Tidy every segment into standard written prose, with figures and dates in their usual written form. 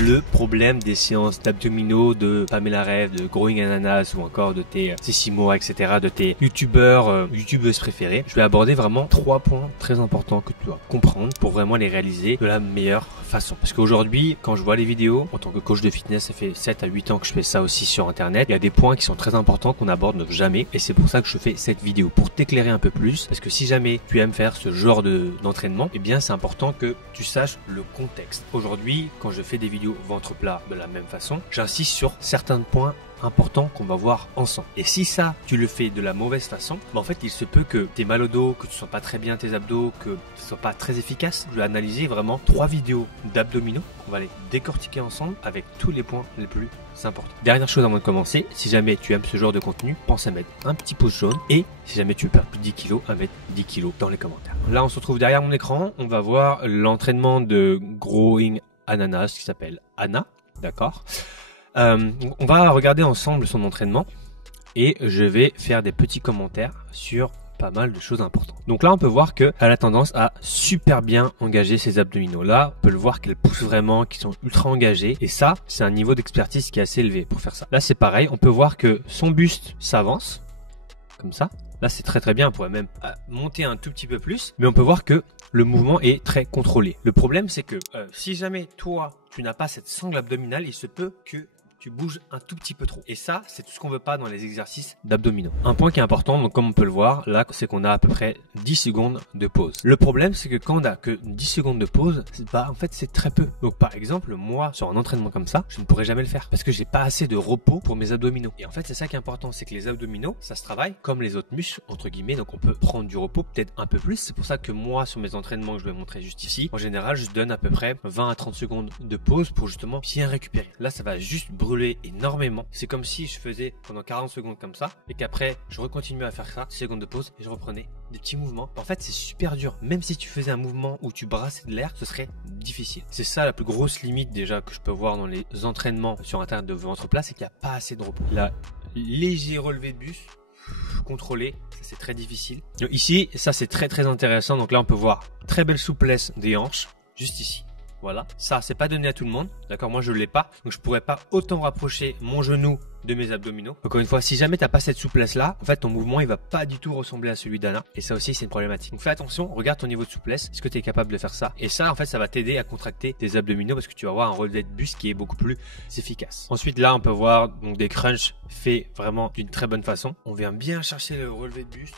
le problème des séances d'abdominaux de Pamela Reif, de Growing Ananas ou encore de tes Sissimo, etc., de tes youtubeuses préférées. Je vais aborder vraiment 3 points très importants que tu dois comprendre pour vraiment les réaliser de la meilleure façon. Parce qu'aujourd'hui, quand je vois les vidéos, en tant que coach de fitness, ça fait 7 à 8 ans que je fais ça aussi sur internet, il y a des points qui sont très importants qu'on aborde jamais, et c'est pour ça que je fais cette vidéo, pour t'éclairer un peu plus, parce que si jamais tu aimes faire ce genre d'entraînement, eh bien c'est important que tu saches le contexte. Aujourd'hui, quand je fais des vidéos ventre plat de la même façon, j'insiste sur certains points important qu'on va voir ensemble. Et si ça, tu le fais de la mauvaise façon, en fait, il se peut que tu aies mal au dos, que tu sens pas très bien tes abdos, que ce soit pas très efficace. Je vais analyser vraiment 3 vidéos d'abdominaux qu'on va les décortiquer ensemble avec tous les points les plus importants. Dernière chose avant de commencer, si jamais tu aimes ce genre de contenu, pense à mettre un petit pouce jaune, et si jamais tu veux perdre plus de 10 kilos, à mettre 10 kilos dans les commentaires. Là, on se retrouve derrière mon écran. On va voir l'entraînement de Growing Ananas qui s'appelle Anna. D'accord? On va regarder ensemble son entraînement et je vais faire des petits commentaires sur pas mal de choses importantes. Donc là, on peut voir qu'elle a tendance à super bien engager ses abdominaux. Là, on peut le voir qu'elle pousse vraiment, qu'ils sont ultra engagés. Et ça, c'est un niveau d'expertise qui est assez élevé pour faire ça. Là, c'est pareil. On peut voir que son buste s'avance comme ça. Là, c'est très très bien. On pourrait même monter un tout petit peu plus. Mais on peut voir que le mouvement est très contrôlé. Le problème, c'est que si jamais toi, tu n'as pas cette sangle abdominale, il se peut que tu bouges un tout petit peu trop. Et ça, c'est tout ce qu'on veut pas dans les exercices d'abdominaux. Un point qui est important, donc comme on peut le voir, là, c'est qu'on a à peu près 10 secondes de pause. Le problème, c'est que quand on a que 10 secondes de pause, en fait, c'est très peu. Donc, par exemple, moi, sur un entraînement comme ça, je ne pourrais jamais le faire parce que j'ai pas assez de repos pour mes abdominaux. Et en fait, c'est ça qui est important, c'est que les abdominaux, ça se travaille comme les autres muscles, entre guillemets. Donc, on peut prendre du repos, peut-être un peu plus. C'est pour ça que moi, sur mes entraînements que je vais montrer juste ici, en général, je donne à peu près 20 à 30 secondes de pause pour justement bien récupérer. Là, ça va juste brûler énormément. C'est comme si je faisais pendant 40 secondes comme ça et qu'après je recontinuais à faire ça, 10 secondes de pause et je reprenais des petits mouvements. En fait, c'est super dur. Même si tu faisais un mouvement où tu brassais de l'air, ce serait difficile. C'est ça la plus grosse limite déjà que je peux voir dans les entraînements sur internet de ventre plat, c'est qu'il n'y a pas assez de repos. Là, léger relevé de buste contrôlé, ça c'est très difficile. Donc, ici, ça c'est très très intéressant. Donc là, on peut voir très belle souplesse des hanches juste ici. Voilà, ça c'est pas donné à tout le monde, d'accord, moi je l'ai pas, donc je pourrais pas autant rapprocher mon genou de mes abdominaux. Encore une fois, si jamais t'as pas cette souplesse là, en fait ton mouvement il va pas du tout ressembler à celui d'Anna, et ça aussi c'est une problématique. Donc fais attention, regarde ton niveau de souplesse, est-ce que tu es capable de faire ça? Et ça en fait ça va t'aider à contracter tes abdominaux parce que tu vas avoir un relevé de buste qui est beaucoup plus efficace. Ensuite là on peut voir donc des crunchs faits vraiment d'une très bonne façon. On vient bien chercher le relevé de buste.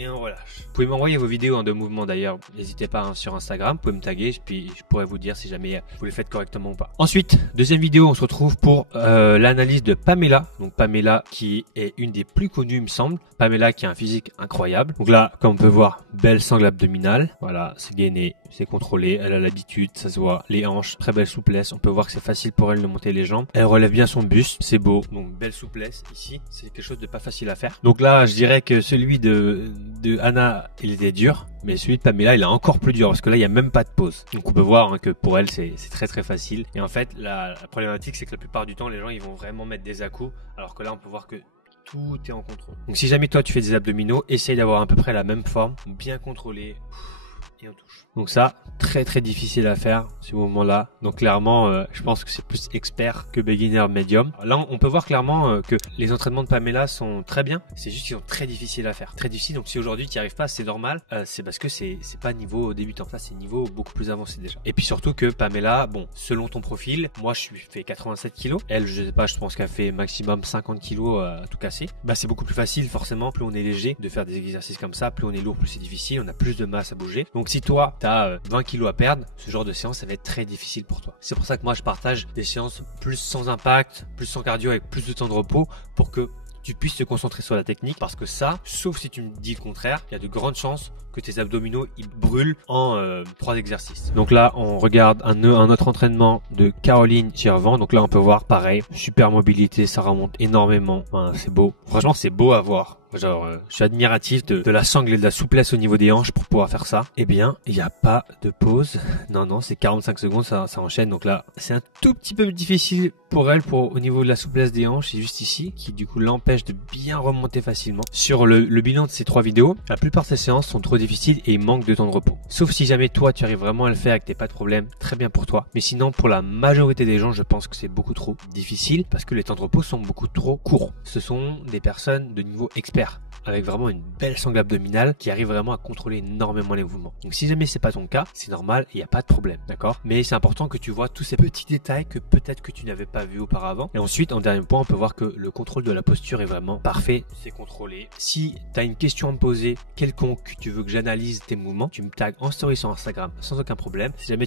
Et on relâche. Vous pouvez m'envoyer vos vidéos de mouvement d'ailleurs, n'hésitez pas sur Instagram, vous pouvez me taguer, puis je pourrais vous dire si jamais vous les faites correctement ou pas. Ensuite, deuxième vidéo, on se retrouve pour l'analyse de Pamela. Donc Pamela qui est une des plus connues il me semble. Pamela qui a un physique incroyable. Donc là, comme on peut voir, belle sangle abdominale. Voilà, c'est gainé, c'est contrôlé, elle a l'habitude, ça se voit. Les hanches, très belle souplesse, on peut voir que c'est facile pour elle de monter les jambes. Elle relève bien son buste, c'est beau. Donc belle souplesse ici, c'est quelque chose de pas facile à faire. Donc là, je dirais que celui de Anna, il était dur, mais celui de Pamela, il est encore plus dur parce que là, il n'y a même pas de pause. Donc on peut voir que pour elle, c'est très très facile. Et en fait, la problématique, c'est que la plupart du temps, les gens, ils vont vraiment mettre des à-coups, alors que là, on peut voir que tout est en contrôle. Donc si jamais toi, tu fais des abdominaux, essaye d'avoir à peu près la même forme, bien contrôlée. Et on touche. Donc ça, très très difficile à faire ce mouvement-là. Donc clairement, je pense que c'est plus expert que beginner medium. Là, on peut voir clairement que les entraînements de Pamela sont très bien. C'est juste qu'ils sont très difficiles à faire. Très difficile. Donc si aujourd'hui tu n'y arrives pas, c'est normal. C'est parce que c'est pas niveau débutant. Ça, c'est niveau beaucoup plus avancé déjà. Et puis surtout que Pamela, bon, selon ton profil, moi je suis fait 87 kilos. Elle, je sais pas, je pense qu'elle fait maximum 50 kilos à tout casser. Bah c'est beaucoup plus facile forcément. Plus on est léger de faire des exercices comme ça, plus on est lourd, plus c'est difficile. On a plus de masse à bouger. Donc si toi, tu as 20 kilos à perdre, ce genre de séance, ça va être très difficile pour toi. C'est pour ça que moi, je partage des séances plus sans impact, plus sans cardio, avec plus de temps de repos pour que tu puisses te concentrer sur la technique. Parce que ça, sauf si tu me dis le contraire, il y a de grandes chances que tes abdominaux, ils brûlent en 3 exercices. Donc là, on regarde un autre entraînement de Caroline Girvan. Donc là, on peut voir pareil, super mobilité, ça remonte énormément. Enfin, c'est beau. Franchement, c'est beau à voir. Genre, je suis admiratif de la sangle et de la souplesse au niveau des hanches pour pouvoir faire ça. Eh bien, il n'y a pas de pause. Non, c'est 45 secondes, ça enchaîne. Donc là, c'est un tout petit peu difficile pour elle au niveau de la souplesse des hanches. C'est juste ici qui du coup l'empêche de bien remonter facilement. Sur le bilan de ces 3 vidéos, la plupart de ces séances sont trop difficiles et il manque de temps de repos. Sauf si jamais toi, tu arrives vraiment à le faire et que t'es pas de problème, très bien pour toi. Mais sinon, pour la majorité des gens, je pense que c'est beaucoup trop difficile parce que les temps de repos sont beaucoup trop courts. Ce sont des personnes de niveau expert avec vraiment une belle sangle abdominale qui arrive vraiment à contrôler énormément les mouvements. Donc si jamais c'est pas ton cas, c'est normal, il n'y a pas de problème, d'accord? Mais c'est important que tu vois tous ces petits détails que peut-être que tu n'avais pas vu auparavant. Et ensuite, en dernier point, on peut voir que le contrôle de la posture est vraiment parfait, c'est contrôlé. Si tu as une question à me poser quelconque, tu veux que j'analyse tes mouvements, tu me tags en story sur Instagram sans aucun problème. Si jamais